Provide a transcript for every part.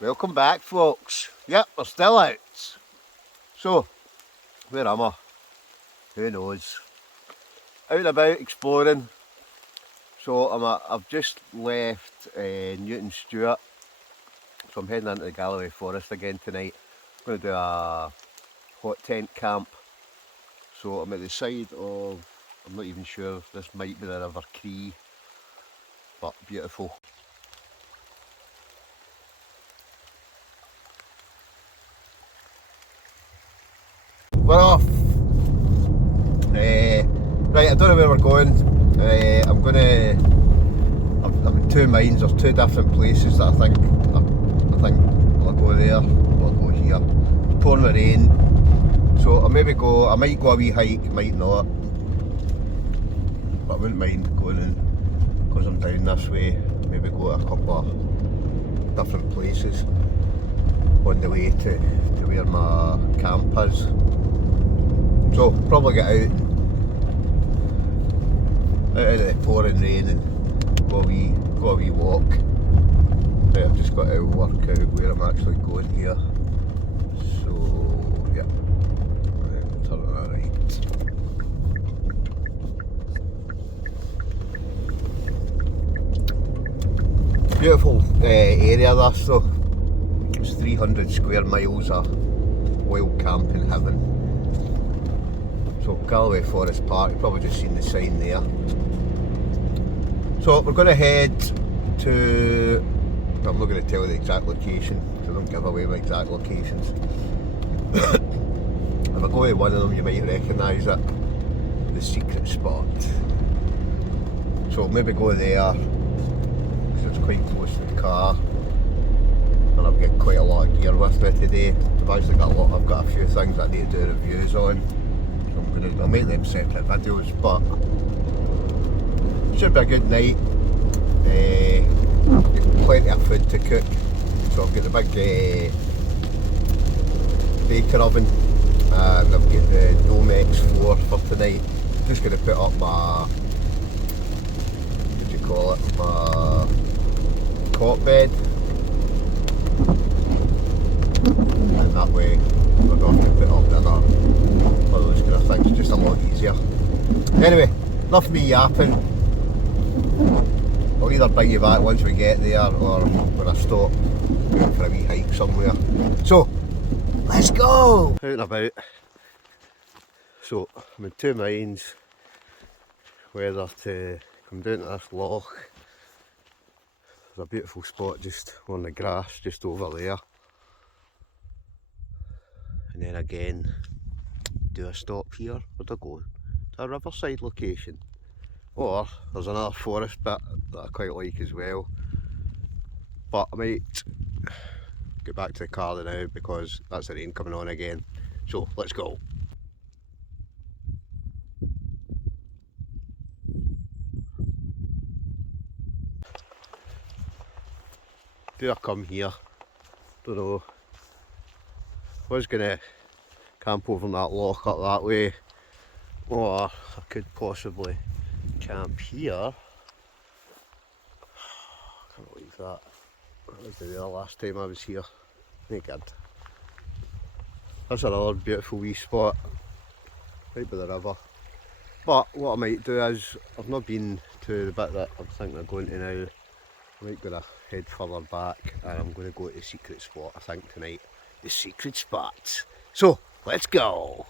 Welcome back, folks. Yep, we're still out. So, where am I? Who knows? Out and about exploring. So I've just left Newton Stewart. So I'm heading into the Galloway Forest again tonight. I'm going to do a hot tent camp. So I'm at the side of, I'm not even sure, this might be the River Cree, but beautiful. We're off. Right, I don't know where we're going. I'm in two minds. There's two different places that I think I'll go there, or I'll go here. It's pouring with rain, so I might go a wee hike, might not. But I wouldn't mind going in, because I'm down this way, maybe go to a couple of different places on the way to where my camp is. So probably get out of the pouring rain and go a wee walk. Right, I've just got to work out where I'm actually going here. So yeah, right, turn that right. Beautiful area this though. It's 300 square miles of wild camping heaven. So Galloway Forest Park, you've probably just seen the sign there. So we're going to head to, I'm not going to tell you the exact location, because I don't give away my exact locations. If I go to one of them you might recognise it, the secret spot. So maybe go there, because it's quite close to the car. And I've got quite a lot of gear with me today. I've got a few things I need to do reviews on. So I'll make them separate videos, but should be a good night. Plenty of food to cook. So I've got the big baker oven, and I've got the Dome X4 for tonight. I'm just going to put up my, what do you call it, my cot bed. And that way we're going to put up dinner, all those kind of things, just a lot easier. Anyway, enough of me yapping. I'll either bring you back once we get there, or when I stop for a wee hike somewhere. So, let's go! Out and about. So, I'm in two minds whether to come down to this loch. There's a beautiful spot just on the grass, just over there. And then again, do a stop here. Where'd I go? To a riverside location. Or there's another forest bit that I quite like as well. But I might get back to the car now because that's the rain coming on again. So let's go. Do I come here? Don't know. I was gonna camp over in that loch up that way, or I could possibly camp here. Can't believe that. That was the last time I was here. Very good. That's another beautiful wee spot, right by the river. But what I might do is, I've not been to the bit that I'm thinking of going to now. I might go to head further back, and I'm going to go to the secret spot, I think, tonight. The secret spot. So, let's go!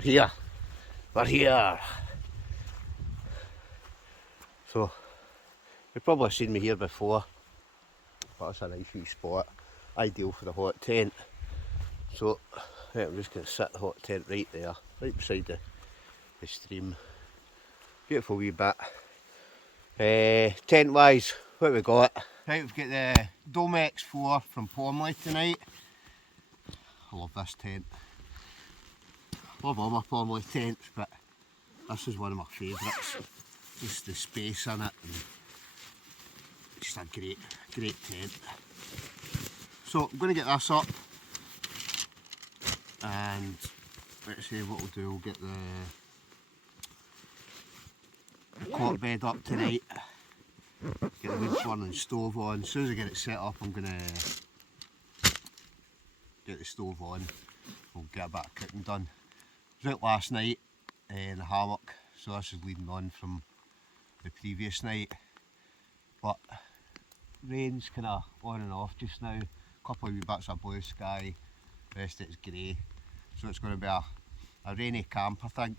We're here. We're here. So, you've probably seen me here before, but it's a nice wee spot. Ideal for the hot tent. So, yeah, I'm just going to set the hot tent right there, right beside the stream. Beautiful wee bit. Tent wise, what have we got? Right, we've got the Dome X4 from Pomoly tonight. I love this tent. Love all my Pomoly tents, but this is one of my favourites. Just the space in it, and just a great tent. So I'm going to get this up, and let's see what we'll do. We'll get the cot bed up tonight. Get the wood burning stove on. As soon as I get it set up, I'm going to get the stove on. We'll get a bit of cooking done. I was out last night in the hammock, so this is leading on from the previous night. But rain's kind of on and off just now. A couple of wee bits of blue sky, the rest of it's grey. So it's going to be a rainy camp, I think.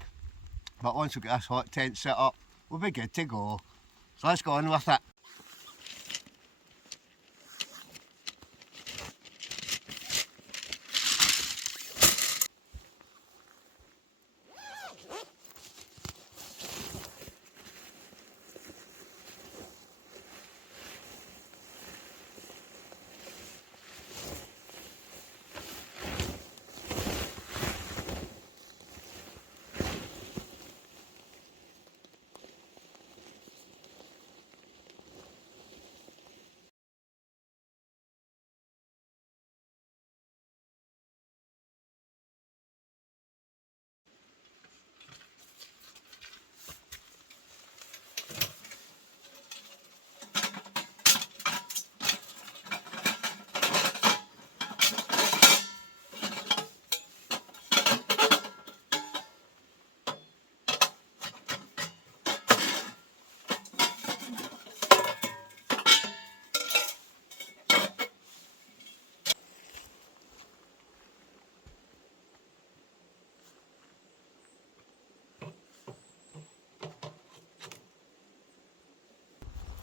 But once we get this hot tent set up, we'll be good to go. So let's go on with it.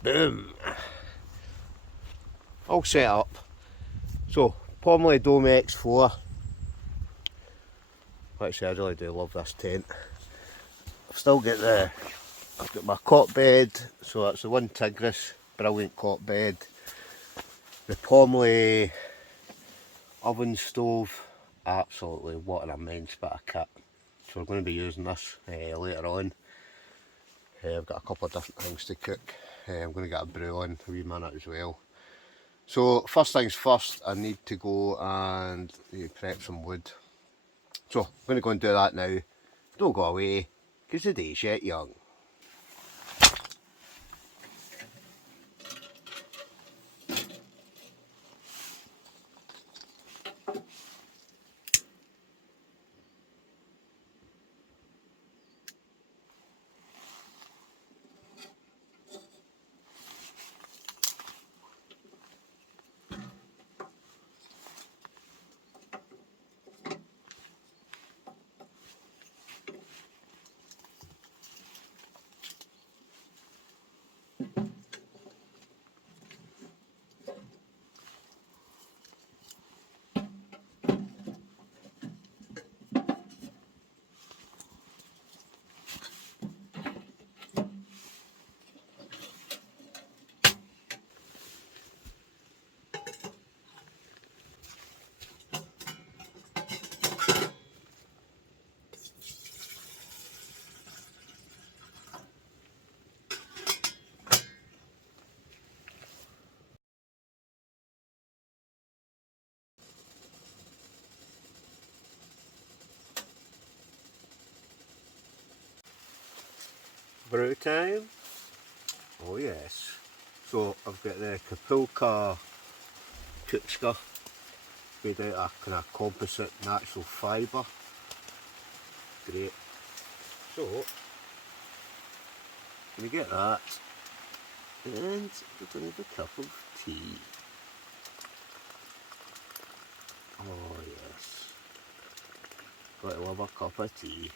Boom! All set up. So, Pomoly Dome X4. Like I say, I really do love this tent. I've still got I've got my cot bed, so that's the one Tigris, brilliant cot bed. The Pomoly oven stove, absolutely what an immense bit of kit. So we're going to be using this later on. I've got a couple of different things to cook. I'm going to get a brew on a wee minute as well. So first things first, I need to go and prep some wood. So I'm going to go and do that now. Don't go away, because the day's yet young. Brew time. Oh yes. So I've got the Kapulka Kutska made out of kind of composite natural fibre. Great. So we get that, and we're going to have a cup of tea. Oh yes. Gotta love a cup of tea.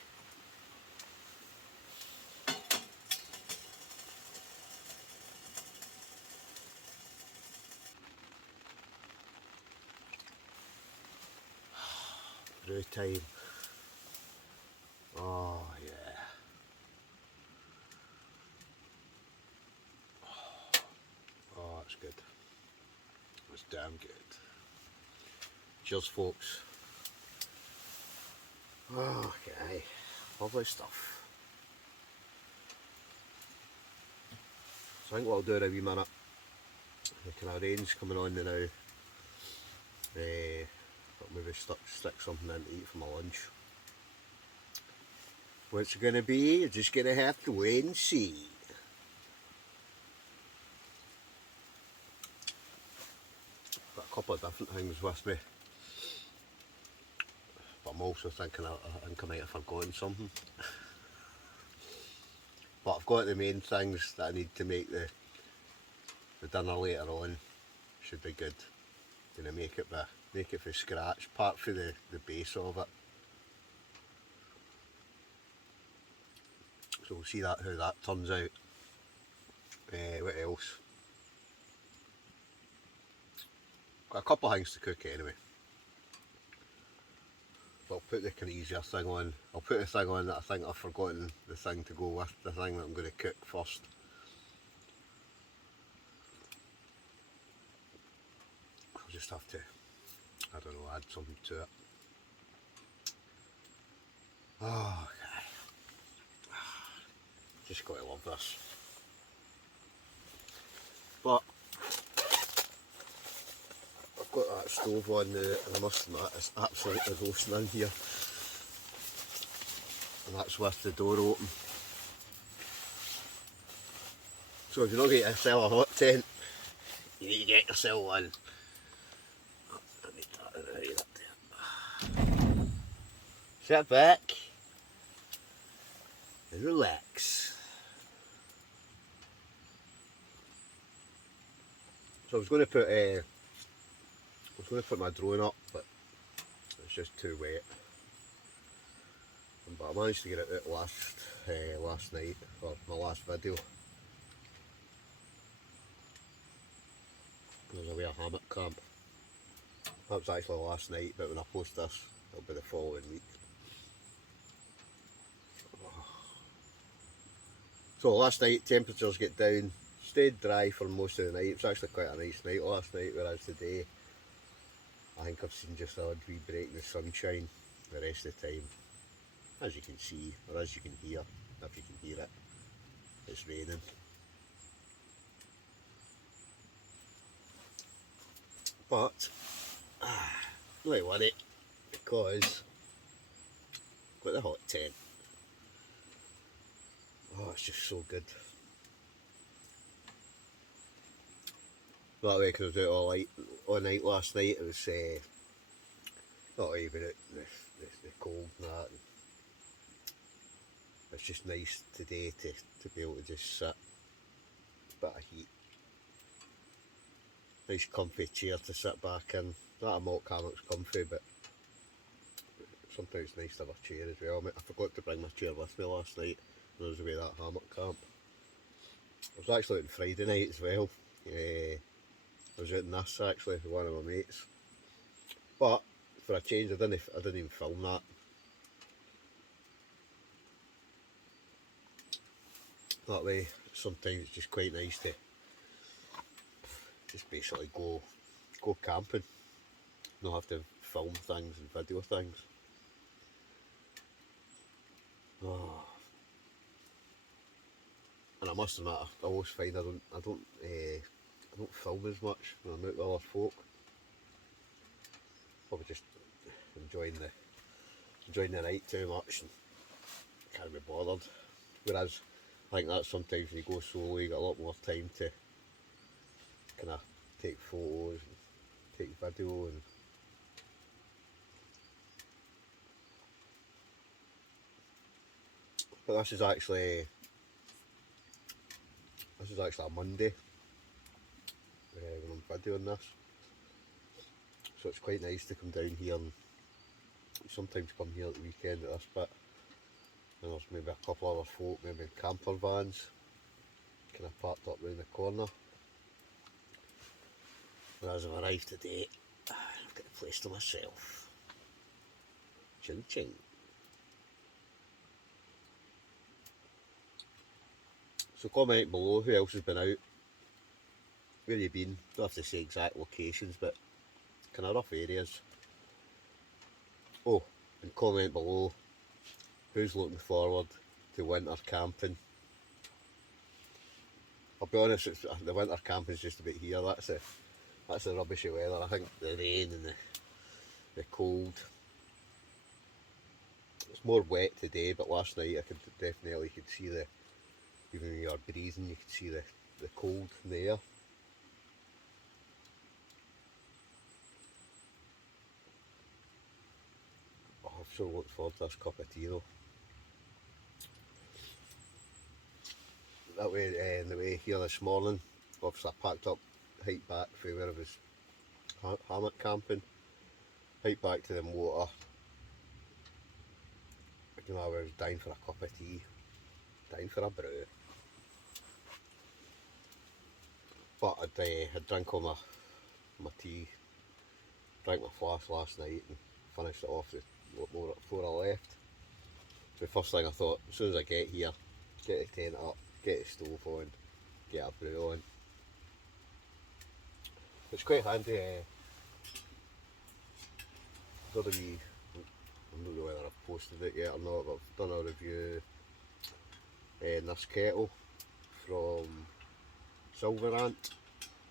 Brew time. Oh yeah. Oh, that's good. That's damn good. Cheers, folks. Okay, lovely stuff. So I think what I'll do in a wee minute, the kind of rain's coming on now. But maybe stick something in to eat for my lunch. What's it going to be? You're just going to have to wait and see. Got a couple of different things with me. But I'm also thinking I think I might have forgotten something. But I've got the main things that I need to make the dinner later on. Should be good. Gonna make it from scratch, apart from the base of it. So we'll see how that turns out. What else? Got a couple of things to cook anyway. But I'll put the kind of easier thing on. I'll put the thing on that I think I've forgotten the thing to go with the thing that I'm going to cook first. I'll just have to, I don't know, add something to it. Oh, okay. Just gotta love this. But I've got that stove on now, and I must admit it's absolutely roasting in here. And that's with the door open. So if you're not going to sell a hot tent, you need to get yourself one. I need that there. Sit back and relax. So I was going to put my drone up, but it's just too wet. But I managed to get it out last night, or my last video. There's a wee hammock camp. That was actually last night, but when I post this, it'll be the following week. So last night temperatures get down, stayed dry for most of the night. It was actually quite a nice night last night, whereas today I think I've seen just a odd wee break in the sunshine the rest of the time. As you can see, or as you can hear, if you can hear it, it's raining. But, don't worry, because I've got the hot tent. Oh, it's just so good. That way, because I was out all night last night, it was not even out the cold and that. It's just nice today to be able to just sit, bit of heat. Nice comfy chair to sit back in. That a mock hammock's comfy, but sometimes it's nice to have a chair as well. I forgot to bring my chair with me last night when I was away at that hammock camp. I was actually out on Friday night as well. I was out in this actually with one of my mates. But for a change I didn't even film that. That way sometimes it's just quite nice to just basically go camping. Not have to film things and video things. Oh. And I must admit, I always find I don't film as much when I'm out with other folk. Probably just enjoying the night too much and can't be bothered. Whereas I think that sometimes when you go solo, you got a lot more time to kind of take photos and take video and. But this is actually a Monday when I'm videoing this, so it's quite nice to come down here and sometimes come here at the weekend at this bit, and there's maybe a couple other folk, maybe in camper vans, kind of parked up round the corner. And as I've arrived today, I've got the place to myself. Ching ching. So comment below who else has been out, where you been, don't have to say exact locations, but kind of rough areas. Oh, and comment below who's looking forward to winter camping. I'll be honest, the winter camping's just about here. That's the rubbishy weather. I think the rain and the cold. It's more wet today, but last night I could see the, even when you are breathing, you could see the cold in the air. Oh, I've sure looked forward to this cup of tea though. That way, the way here this morning, obviously I packed up, hiked back from where I was hammock camping, hiked back to the motor. You know, I was dying for a cup of tea, dying for a brew. But I'd drank all my tea, drank my flask last night and finished it off before I left. The first thing I thought, as soon as I get here, get the tent up, get the stove on, get a brew on. It's quite handy. I don't know whether I've posted it yet or not, but I've done a review in this kettle from Silverrant.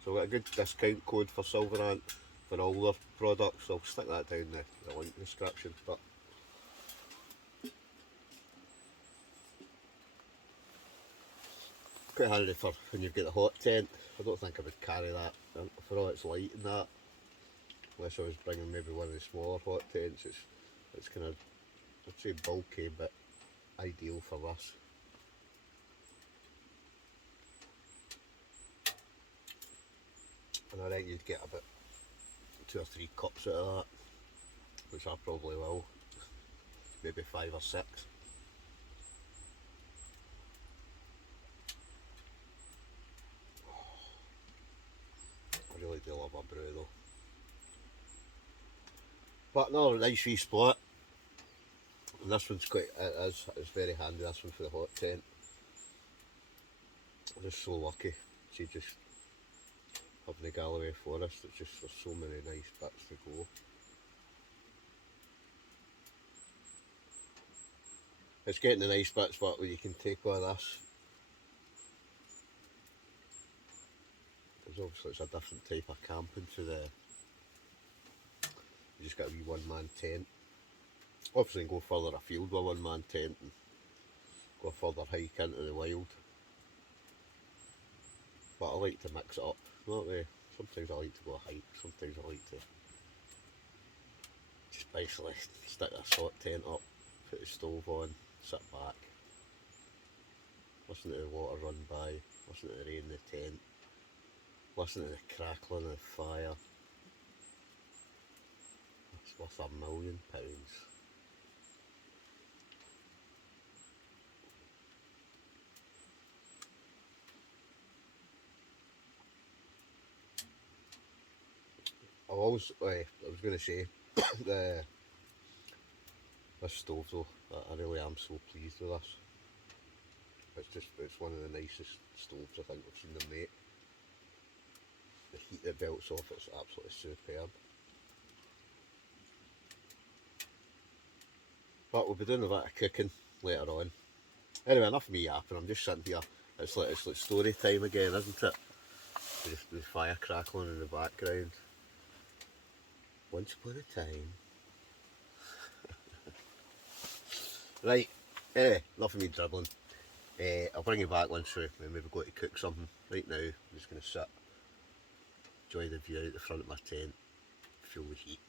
So I've got a good discount code for Silverrant for all their products. I'll stick that down in the link description. But quite handy for when you've got the hot tent. I don't think I would carry that for all its light and that, unless I was bringing maybe one of the smaller hot tents. It's kind of, I'd say bulky, but ideal for this. And I think you'd get about 2 or 3 cups out of that, which I probably will, maybe 5 or 6. I really do love a brew though. But another nice wee spot, and this one's it's very handy, this one for the hot tent. I'm just so lucky to just having the Galloway Forest. It's just, there's so many nice bits to go. It's getting the nice bits, but you can take all this. Because obviously it's a different type of camping to the, you just got a wee one-man tent. Obviously you can go further afield with a one-man tent and go a further hike into the wild. But I like to mix it up, not way. Sometimes I like to go a hike, sometimes I like to just basically stick a hot tent up, put the stove on, sit back, listen to the water run by, listen to the rain in the tent, listen to the crackling of the fire. It's worth £1,000,000. I was going to say, this stove though, I really am so pleased with this. It's one of the nicest stoves I think I've seen them make. The heat that belts off, it's absolutely superb. But we'll be doing a bit of cooking later on. Anyway, enough of me yapping, I'm just sitting here. It's like story time again, isn't it? With the fire crackling in the background. Once upon a time. Right, anyway, enough of me dribbling. I'll bring you back once we maybe go to cook something. Right now, I'm just going to sit, enjoy the view out the front of my tent, feel the heat.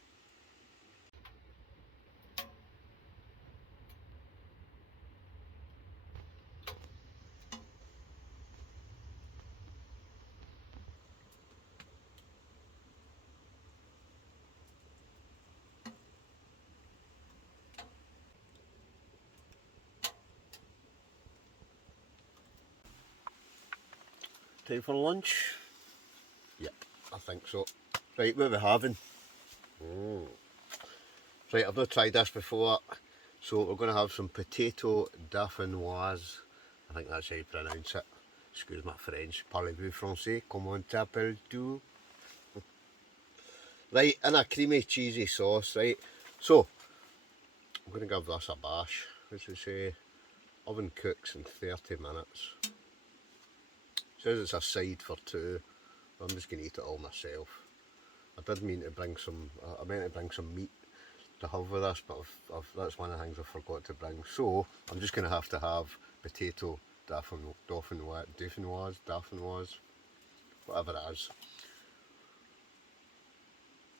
Time for lunch? Yep, I think so. Right, what are we having? Right, I've not tried this before, so we're going to have some potato dauphinoise. I think that's how you pronounce it. Excuse my French. Parlez-vous français? Comment t'appelles-tu? Right, in a creamy cheesy sauce, right? So, I'm going to give this a bash. What's it say? Oven cooks in 30 minutes. Says it's a side for two. I'm just going to eat it all myself. I did mean to bring some, I meant to bring some meat to have with this, but that's one of the things I forgot to bring. So I'm just going to have potato dauphinoise, whatever it is.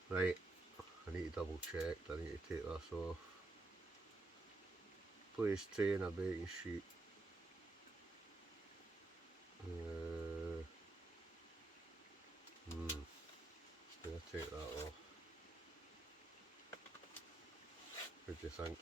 Right, I need to double check. I need to take this off. Place tray and a baking sheet. Gonna take that off. What do you think?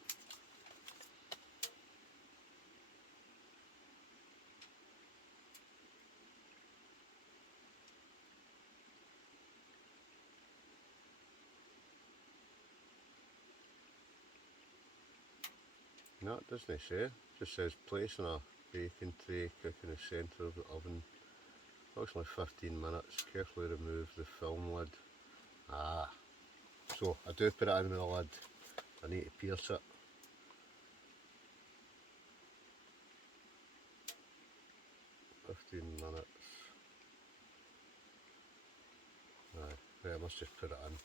No, it doesn't say. It just says place in a baking tray, cook in the centre of the oven. Approximately 15 minutes. Carefully remove the film lid. So I do put it in with the lid. I need to pierce it. £15. Right, I must just put it in.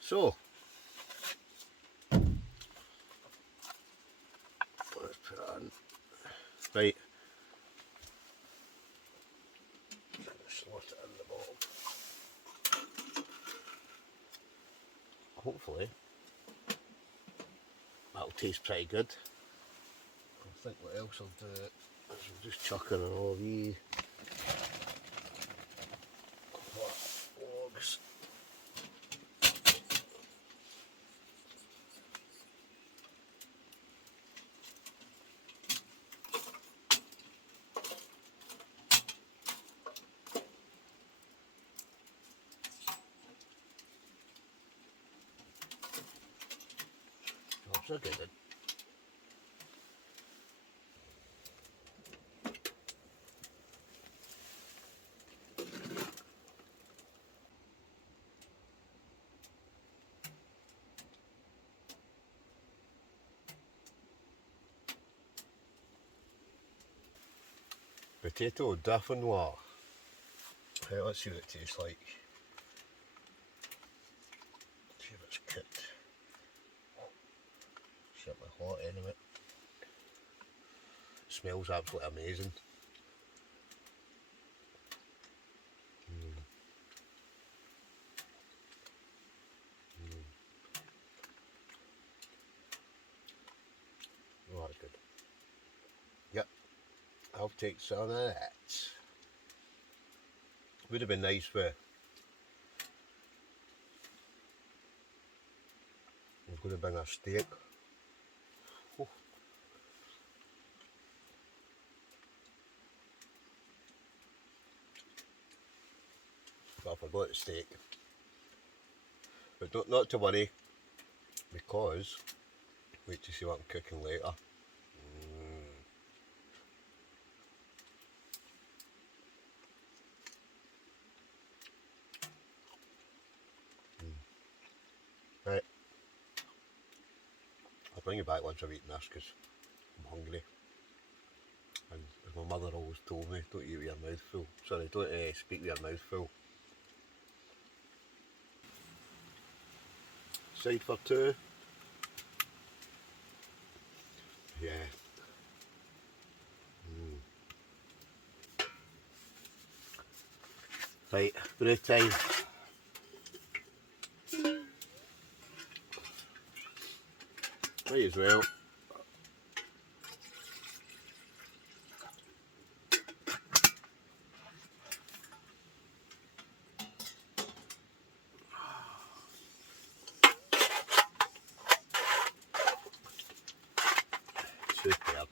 So, let's put it in. Right. Slot it in the bottom. Hopefully, that'll taste pretty good. I think what else I'll do is we'll just chuck in all these logs. So good. Potato dauphinoise. Right, let's see what it tastes like. See if it's cooked. Certainly hot anyway. Smells absolutely amazing. Oh, that's good. Yep, I'll take some of that. Would have been nice with. I'm going to bring a steak. Oh. Well, I forgot the steak. But not to worry, because wait to see what I'm cooking later. Right, I'll bring you back once I've eaten this because I'm hungry. And as my mother always told me, don't eat with your mouth full. Sorry, don't speak with your mouth full. Side for two. Yeah. Right, brew time. Might as well. Superb.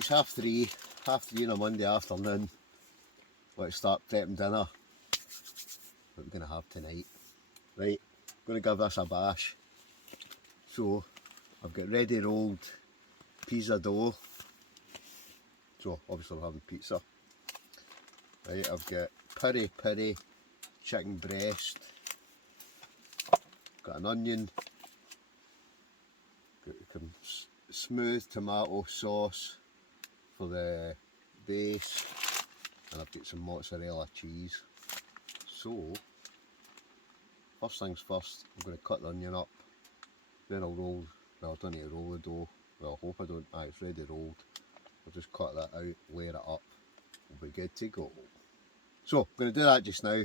It's half three on a Monday afternoon. Let's start prepping dinner. What we're going to have tonight. Right, I'm going to give this a bash. So, I've got ready rolled pizza dough. So, obviously we're having pizza. Right, I've got peri chicken breast. Got an onion. Got some smooth tomato sauce for the base. And I've got some mozzarella cheese. So, first things first, I'm going to cut the onion up. Then I'll roll, well I don't need to roll the dough. Well I hope I don't, it's ready rolled. I'll just cut that out, layer it up. We'll be good to go. So, I'm going to do that just now.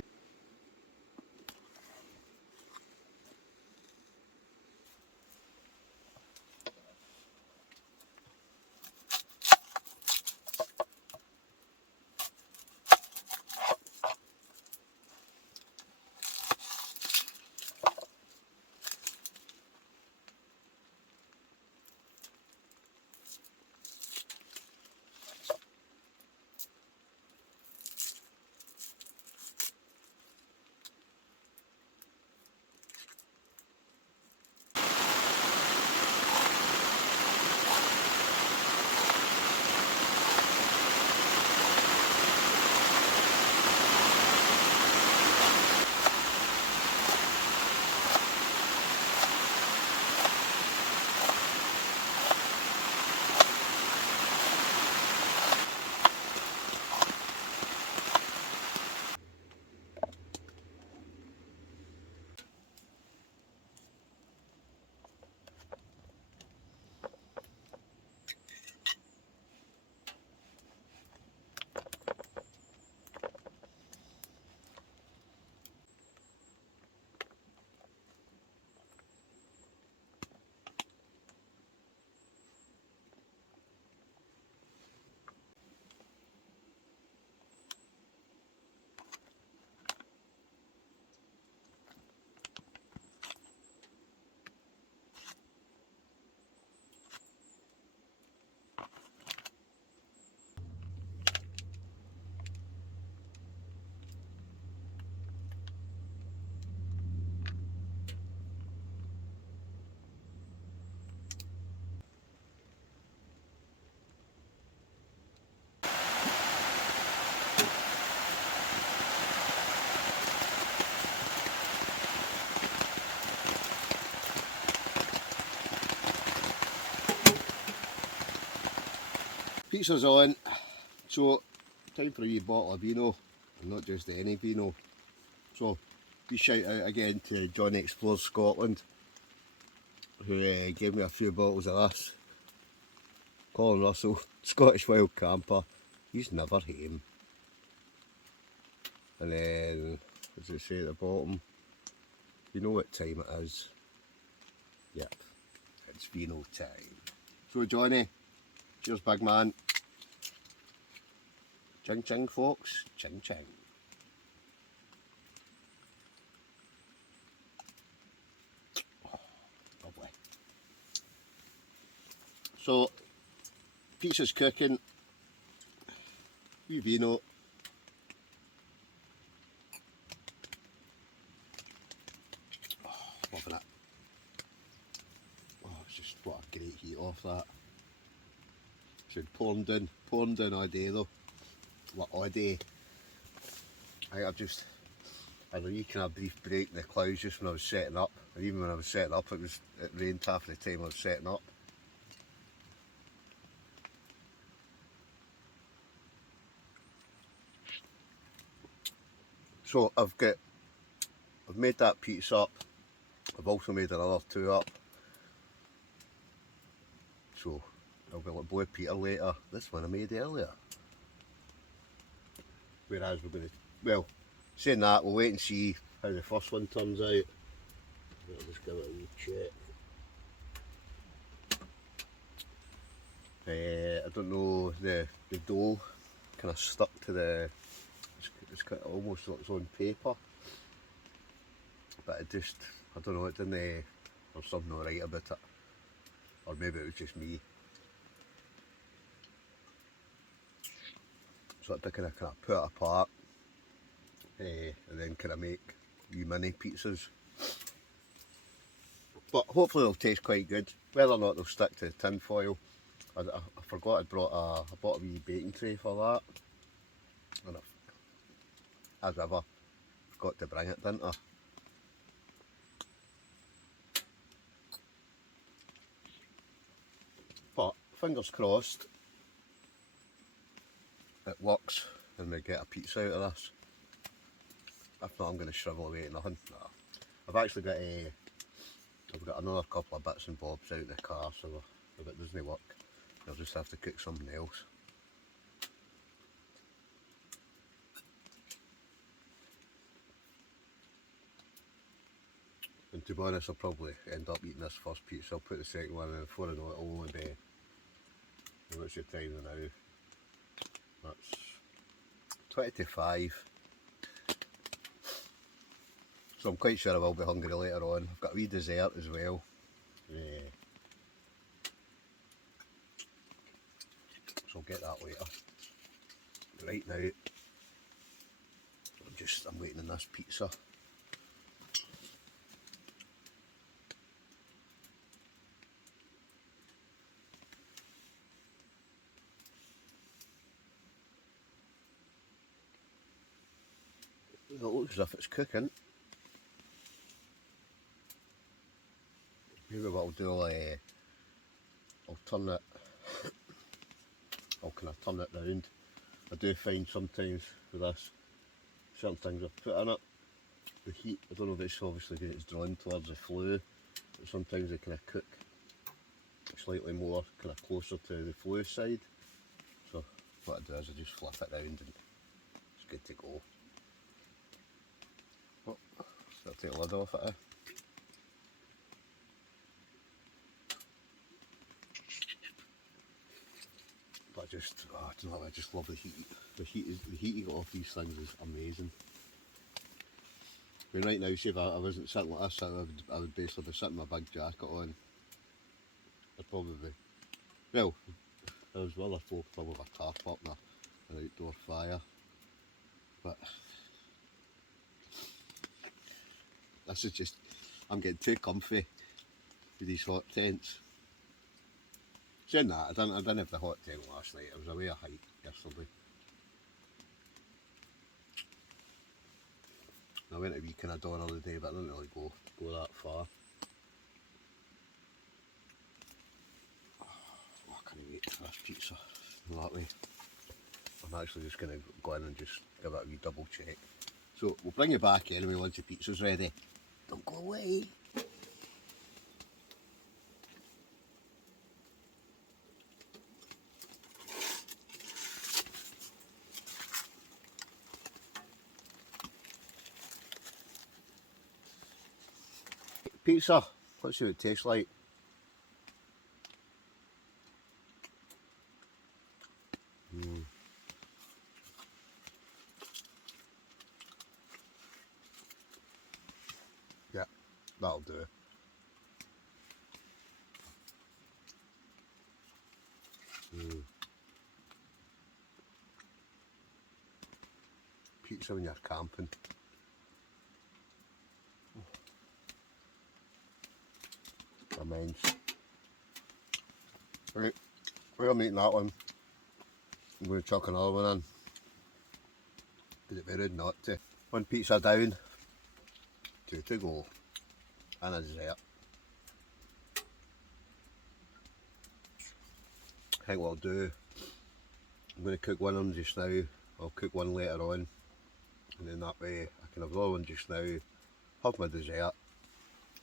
Pizza's on, so time for a wee bottle of vino, and not just any vino. So, we shout out again to Johnny Explores Scotland, who gave me a few bottles of this. Colin Russell, Scottish Wild Camper, he's never home. And then, as they say at the bottom, you know what time it is. Yep, it's vino time. So Johnny, cheers big man. Ching ching folks, ching ching. Oh, lovely. So, pizza's cooking, wee vino. Oh, loving it. Oh, it's just what a great heat off that. Should pour them down all day though. What, all day? I had a wee kind of brief break in the clouds just when I was setting up. And even when I was setting up, it rained half the time I was setting up. So I've made that pizza up. I've also made another two up. So I'll be like boy Peter later. This one I made earlier. Whereas we're going to, well, saying that, we'll wait and see how the first one turns out. I'll just give it a wee check. I don't know, the dough kind of stuck to the, it's kind of almost like it's on paper. But it just, I don't know, it didn't, there was something alright about it. Or maybe it was just me. sort of kind of put it apart, and then kind of make wee mini pizzas. But hopefully they'll taste quite good. Whether or not they'll stick to tin foil, I forgot I bought a wee baking tray for that, and as ever, forgot to bring it, didn't I? But fingers crossed it works and we get a pizza out of this. If not, I'm going to shrivel away to nothing. No. I've actually got I've got another couple of bits and bobs out in the car, so if it doesn't work, I'll just have to cook something else. And to be honest, I'll probably end up eating this first pizza. I'll put the second one in, before I know it, it'll only be, what's the time now? That's 20 to 5. So I'm quite sure I will be hungry later on. I've got a wee dessert as well. So I'll get that later. Right now, I'm waiting on this pizza. It looks as if it's cooking. Maybe what I'll do, I'll turn it, I'll kind of turn it round. I do find sometimes with this, certain things I've put in it, the heat, I don't know if it's obviously because it's drawn towards the flue, but sometimes they kind of cook slightly more, kind of closer to the flue side. So what I do is I just flip it round and it's good to go. Oh, so I'll take the lid off it. But I don't know, I just love the heat. The heat you get off these things is amazing. I mean, right now, see if I wasn't sitting like this, I would basically be sitting with my big jacket on. I'd probably be, well, I was with other folk, probably with a tarp up and an outdoor fire. But this is just, I'm getting too comfy with these hot tents. Saying that, I didn't have the hot tent last night. I was away a hike yesterday. I went a wee kind of dawn of the day, but I didn't really go that far. Oh, I can't wait for this pizza that way. I'm actually just going to go in and just give it a wee double check. So we'll bring you back anyway once the pizza's ready. Don't go away. Pizza, let's see what it tastes like. Yeah, that'll do. Pizza when you're camping. Immense. Right, we're eating that one. I'm going to chuck another one in. It'd be rude not to. One pizza down, 2 to go, and a dessert. I think what I'll do, I'm going to cook one of them just now. I'll cook one later on, and then that way I can have the other one just now, have my dessert,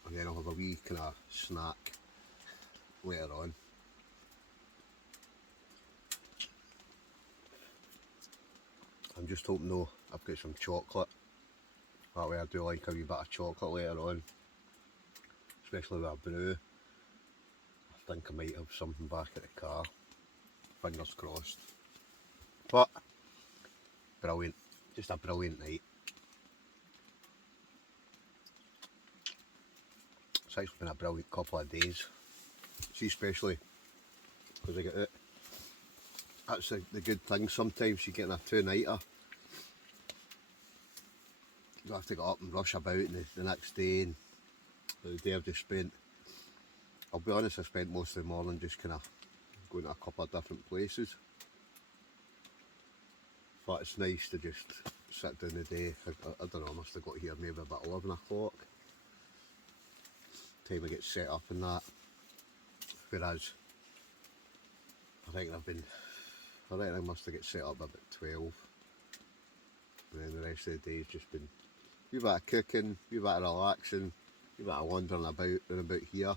and then I'll have a wee kind of snack later on. I'm just hoping though I've got some chocolate. That way I do like a wee bit of chocolate later on, especially with a brew. I think I might have something back at the car. Fingers crossed. But brilliant, just a brilliant night. It's actually been a brilliant couple of days. See, especially because I got out That's the good thing. Sometimes you're getting a two-nighter. You have to get up and rush about the next day, and the day I've just spent, I'll be honest, I spent most of the morning just kind of going to a couple of different places. But it's nice to just sit down the day. I don't know, I must have got here maybe about 11 o'clock. Time I get set up and that. Whereas I reckon I must have got set up about 12. And then the rest of the day's just been a wee bit of cooking, a wee bit of relaxing, a wee bit of wandering about here.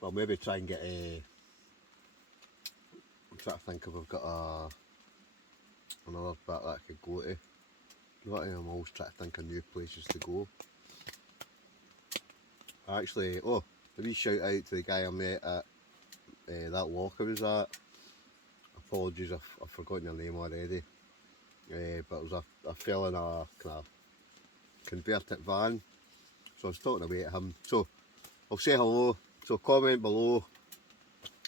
Well, maybe try and get a. I'm trying to think if I've got another bit that I could go to. You know what, I'm always trying to think of new places to go. Actually, a wee shout out to the guy I met at that walk I was at. Apologies, I've forgotten your name already. But it was a fella in a kind of converted van. So I was talking away to him. So I'll say hello. So comment below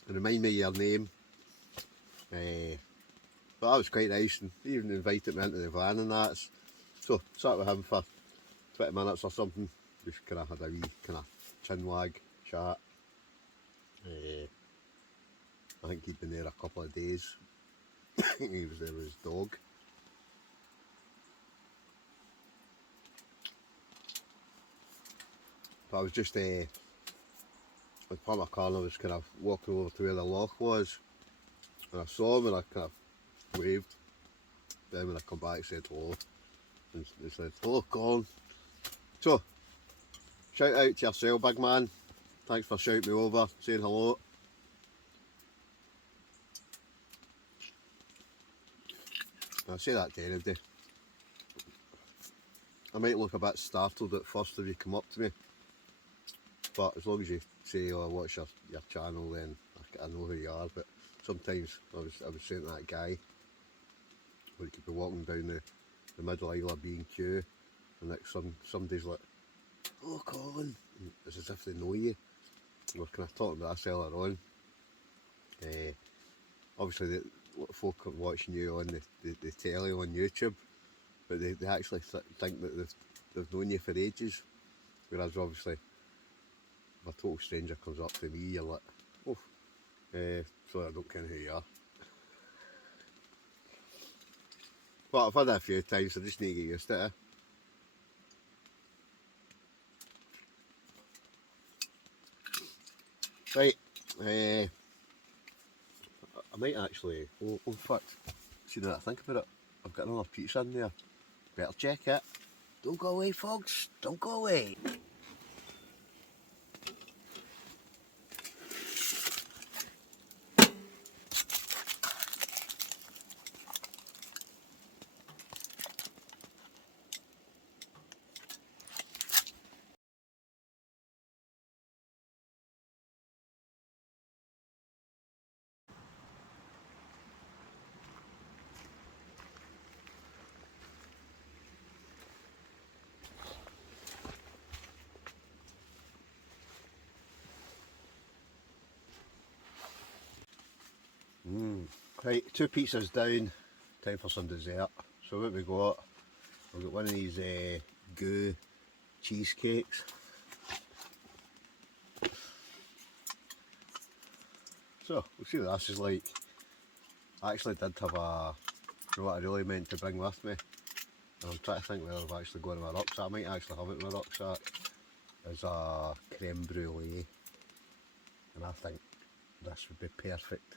and remind me of your name. But that was quite nice, and he even invited me into the van and that. So sat with him for 20 minutes or something. Just kind of had a wee kind of chin wag chat. I think he'd been there a couple of days. He was there with his dog. But I was just with part of my car, and I was kind of walking over to where the loch was, and I saw him and I kind of waved. Then when I come back, said hello, and they said, "Hello, Colin." So, shout out to yourself, big man. Thanks for shouting me over, saying hello. I say that to anybody. I might look a bit startled at first if you come up to me, but as long as you say, "Oh, what's your channel," then I know who you are. But sometimes I was saying to that guy, where you could be walking down the middle aisle of B&Q, and like somebody's like, "Oh, Colin," and it's as if they know you. We were kind of talking about this earlier on. Obviously, the folk are watching you on the telly on YouTube, but they actually think that they've known you for ages. Whereas obviously, if a total stranger comes up to me, you're like, "Oh, sorry, I don't care who you are." But I've had that a few times, I just need to get used to it. Right, I might actually, in fact, see now that I think about it, I've got another pizza in there. Better check it. Don't go away, folks, don't go away. Right, 2 pizzas down, time for some dessert. So what we got, we've got one of these goo cheesecakes. So we'll see what this is like. I actually did have you know what I really meant to bring with me, and I'm trying to think whether I've actually got in my rucksack. I might actually have it in my rucksack. Is a creme brulee, and I think this would be perfect.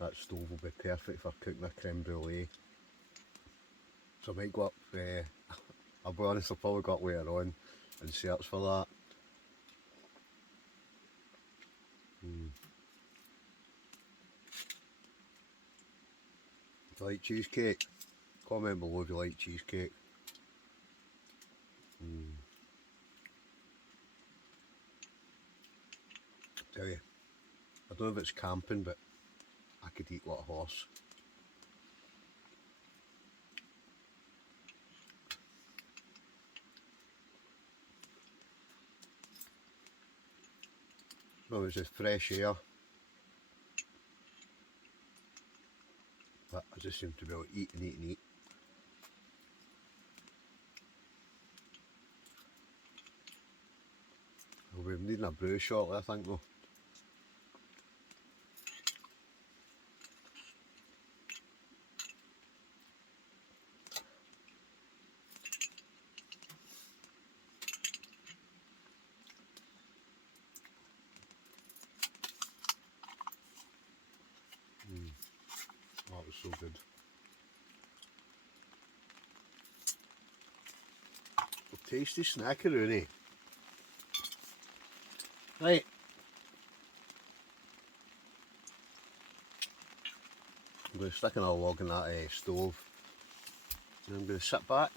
That stove will be perfect for cooking a creme brulee. So I might go up, I'll be honest, I'll probably go up later on and search for that. Do you like cheesecake? Comment below if you like cheesecake. Tell you, I don't know if it's camping, but I could eat like a horse. Well, it's just fresh air. But I just seem to be able to eat and eat and eat. Well, we're needing a brew shortly, I think, though. Oh, that was so good. A tasty snackaroo, eh? Right. I'm going to stick another log in that stove. And I'm going to sit back.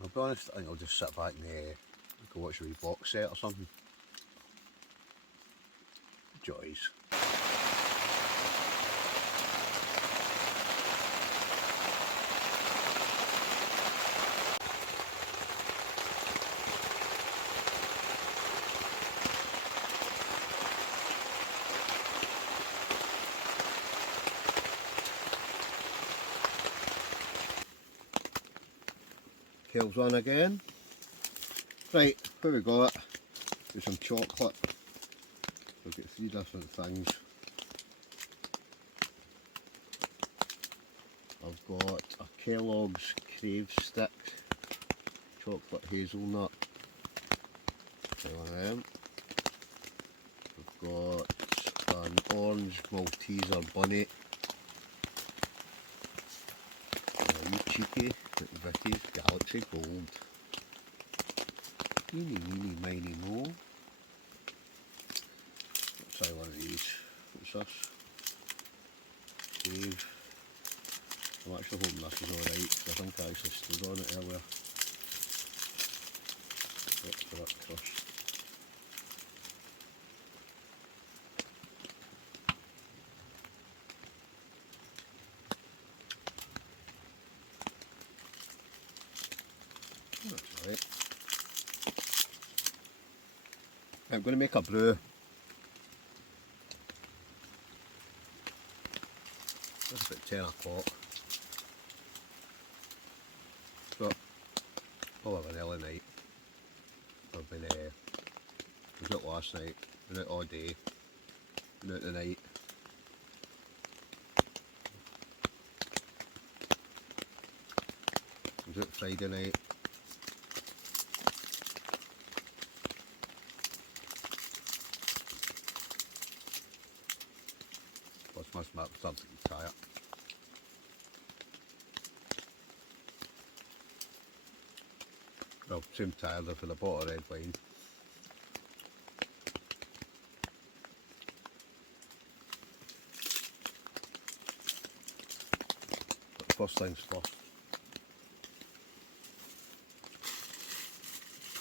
I'll be honest, I think I'll just sit back and go watch a wee box set or something. Joys. Kettle's on again. Right, here we got with some chocolate. We've got 3 different things. I've got a Kellogg's Crave Stick chocolate hazelnut. One of them. We've got an orange Malteser bunny. A wee cheeky Vicky's Galaxy Gold. Eeny, meeny, miny, mo. Let's try one of these. What's this? Dave. I'm actually hoping this is alright, because I think I actually stood on it earlier. What's for that crush? That's right. I'm going to make a brew. It's about 10 o'clock. So, I'll have an early night. I've been, I was out last night, been out all day, been out tonight. I was out Friday night. Plus my smart started to be tired. Well, seemed tired of a bottle of red wine. But first things first.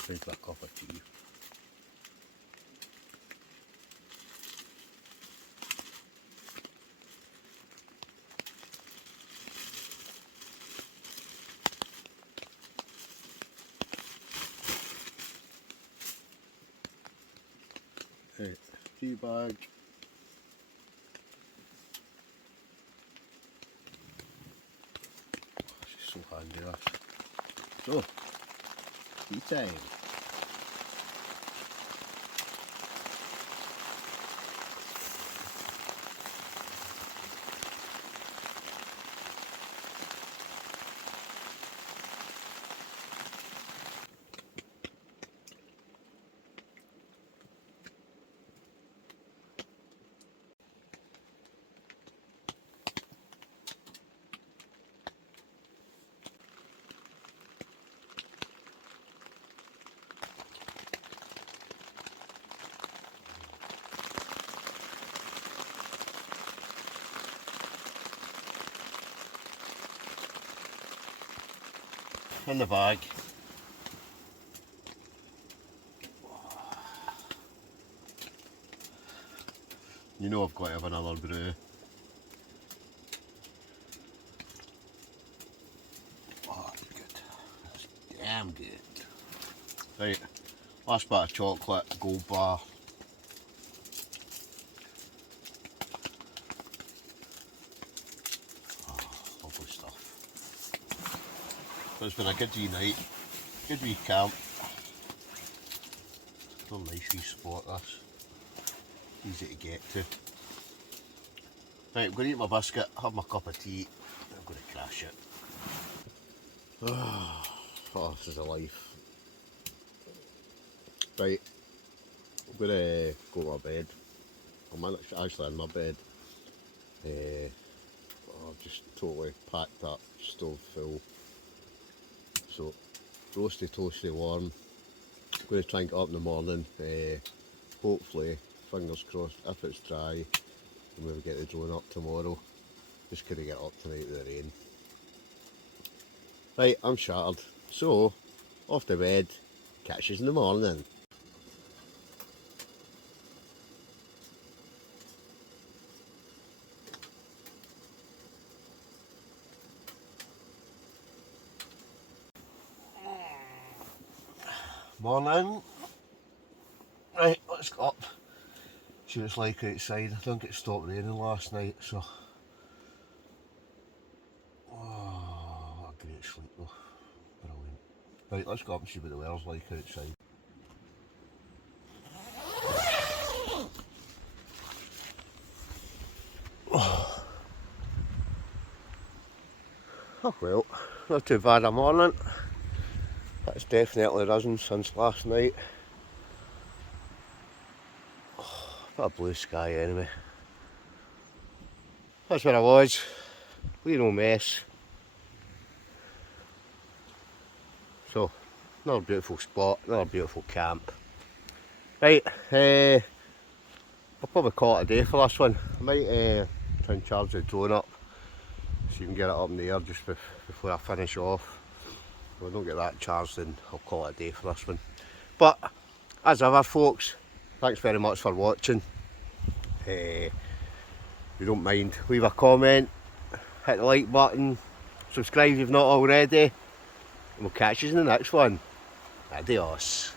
Drink that cup of tea. Right, tea bag. Oh, she's so handy, this. So, tea time. In the bag. You know I've got to have another brew. Oh, that's good. That's damn good. Right, last bit of chocolate, gold bar. it's been a good wee night, good wee camp. A nice wee spot this, easy to get to. Right, I'm going to eat my biscuit, have my cup of tea, and I'm going to crash it. Oh, this is a life. Right, I'm going to go to my bed. I'm actually in my bed. I've just totally packed up, stove full. So, roasty toasty warm. I'm going to try and get up in the morning. Hopefully, fingers crossed, if it's dry, we'll maybe get the drone up tomorrow. Just couldn't get up tonight with the rain. Right, I'm shattered. So, off to bed. Catch us in the morning. Morning. Right, let's go up. See what it's like outside. I think it stopped raining last night, so. Oh, what a great sleep though. Brilliant. Right, let's go up and see what the weather's like outside. Oh well, not too bad a morning. It's definitely risen since last night. Bit of blue sky anyway. That's where I was. Wee old mess. So, another beautiful spot, another beautiful camp. Right, I'll probably call it a day for this one. I might try and charge the drone up so you can get it up in the air just before I finish off. If I don't get that charged, then I'll call it a day for this one. But, as ever folks, thanks very much for watching. If you don't mind, leave a comment, hit the like button, subscribe if you've not already, and we'll catch you in the next one. Adios.